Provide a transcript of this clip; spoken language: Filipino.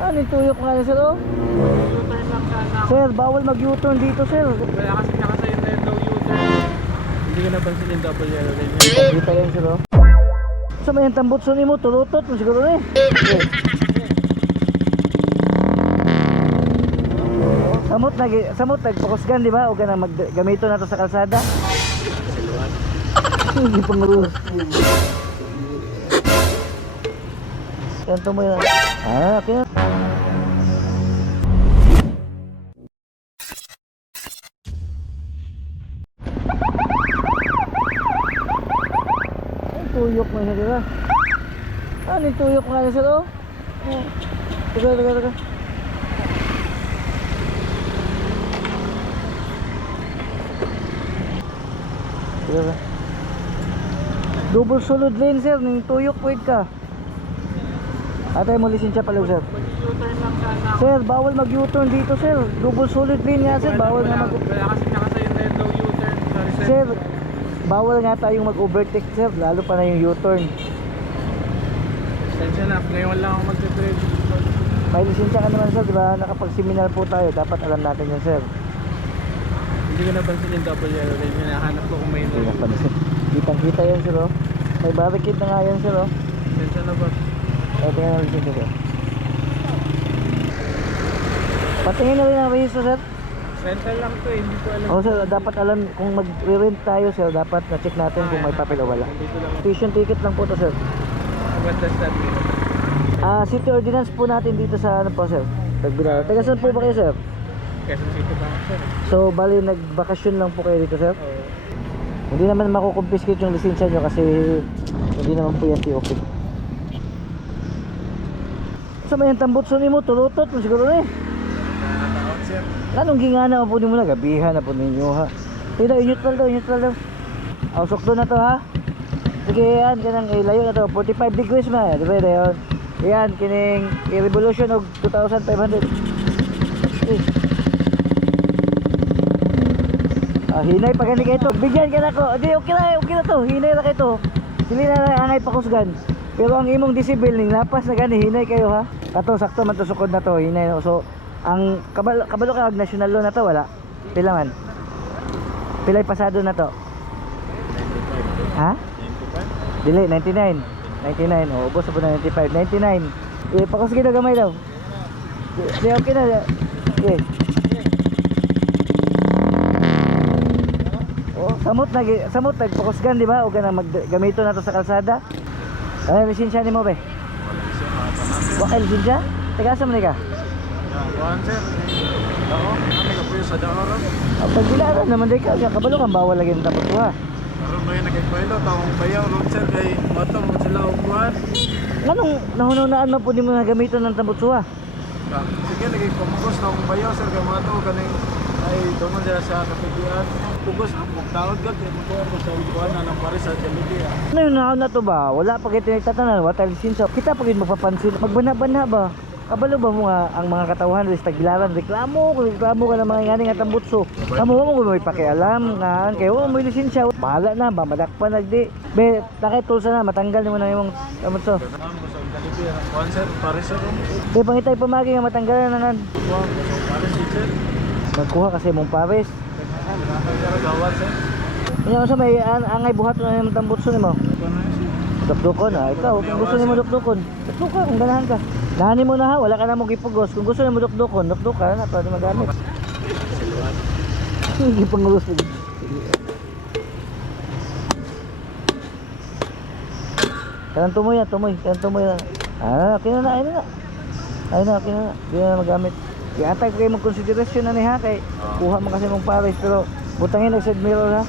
Ano yung tuyok nga yun, sir, oh? U-turn lang sana ako. Sir, bawal mag-U-turn dito, sir. Kaya kasi nakasayo na yung no U-turn. Hindi ko napansin yung double yellow lane. Kita yan, sir, oh. Sa may tambot suni mo, turutot mo siguro na eh. Okay. Samot nag samot nagpakusgan di ba? O ganang maggamito na to sa kalsada. Hindi pang rules. Kanto mo yan. Ah, okay. na. Ay, tuyok mo siya, di ba? Ano yung tuyok nga niya, sir, oh? Taga, taga, taga. Double solid lane, sir. Ning tuyok, wait ka. Atay mo lisensya pala, sir. Mag-U-turn lang sana ako. Sir, bawal mag-U-turn dito, sir. Double solid lane nga, sir. Bawal nga mag... Kaya kasi nakasayo na yung no U-turn. Sir. Bawal nga tayong mag-overtake, sir. Lalo pa na yung U-turn. Sensya na. Ngayon lang ako mag-trade. May lisensya ka naman, sir, di ba? Nakapag-seminar po tayo. Dapat alam natin yan, sir. Hindi ko napansin yung double yellow lane. Hinahanap ko kung may no Hindi napansin. Kitang-kita yan, sir, oh. May barricade na nga yan, sir, oh. Sensya na boss. Eh, tingnan na lisensya, sir. Patingin na rin ang registro, sir. Rental lang to eh. Hindi ko alam. Oh, sir, dapat alam kung mag-rent tayo, sir. Dapat na-check natin kung may papel o wala. Dito. Tuition ticket lang po to, sir. What does that mean? Ah, city ordinance po natin dito sa ano po, sir. Tagbilao. Taga saan po ba kayo, sir? Quezon City ako sir? So, bali nagbakasyon lang po kayo dito, sir. Oo. Hindi naman makukumpiskate yung lisensya nyo kasi hindi naman po yan TOP. Sa may tambot suni mo, turutot mo siguro eh. Nakataon sir. Anong gingana po mo na? Gabihan na po ninyo ha. Ito, neutral daw, neutral daw. Ausok doon na to ha. Sige yan, kanang ilayo na to. 45 degrees na, di ba yun? Yan, kining i-revolution og 2,500. Eh. Ah, hinay pa gani kayo to. Bigyan ka na ko. Di, okay na, okay na to. Hinay na kayo to. Dili na angay pakusgan. Pero ang imong decibel ning lapas na gani hinay kayo ha. Kato sakto man to na to, hinay na. So ang kabalo, kabalo ka national law na to wala. Pila man? Pilay pasado na to. Ha? 95? Dili 99. 99. Oh, ubos na na 95. 99. Eh, pakusgan na gamay daw. Di, okay na. Eh. Oh, samot nag samot nagpakusgan di ba? O ganang maggamito na to sa kalsada. Ano lisensya ni mo be? Wa kay lisensya? Taga sa man ka? Kuhan sir. Oo. Kami ka yung sa Daoron. Ang pagbilaran naman di ka, kabalo kang bawal lagi ng tapos ha. Karoon ba yung nagkikwailo? Taong bayaw ron sir kay Mato mo sila upuan. Anong nahununaan mo po di mo gamiton ng tambutsuha? Ah, Sige, nagkikupugos taong bayaw sir kay Mato. Kaning ay tungon sila sa kapigian. Pugos ang bugtaod ka. Kaya mo ko sa upuan na ng Paris sa Jamili. Ano yung nakaw na to ba? Wala pa kayo tinagtatanan, wala tayo lisensya. Kita pa kayo mapapansin. Magbana-bana ba? Kabalo ba mo nga ang mga katauhan res tagbilaran reklamo reklamo ka ng mga ngani nga tambutso. Kamo mo kung may pakialam nga kay mo may lisensya. Bahala na ba madakpan nagdi. Be takay tulsa na matanggal mo na imong tambutso. Mo sa. Be pangitay pamagi nga matanggal na nan. Mo sa. Magkuha kasi mong pares. Ano sa may an angay buhat na imong tambutso nimo. Na. Dukdukon ah, ikaw kung gusto nimo dukdukon. Dukdukon kung ganahan ka. Nani mo na ha, wala ka na mong ipugos. Kung gusto nimo dukdukon, dukdukan na pwede magamit. Hindi pangurus mo. Kanang tumoy yan, tumoy. Kanang tumoy yan. Ah, okay na na, ayun na. Ayun na, okay na na. Hindi na magamit. Kaya atay kayo magkonsiderasyon na ni ha, kay kuha mo kasi mong pares, pero butangin ang side mirror ha.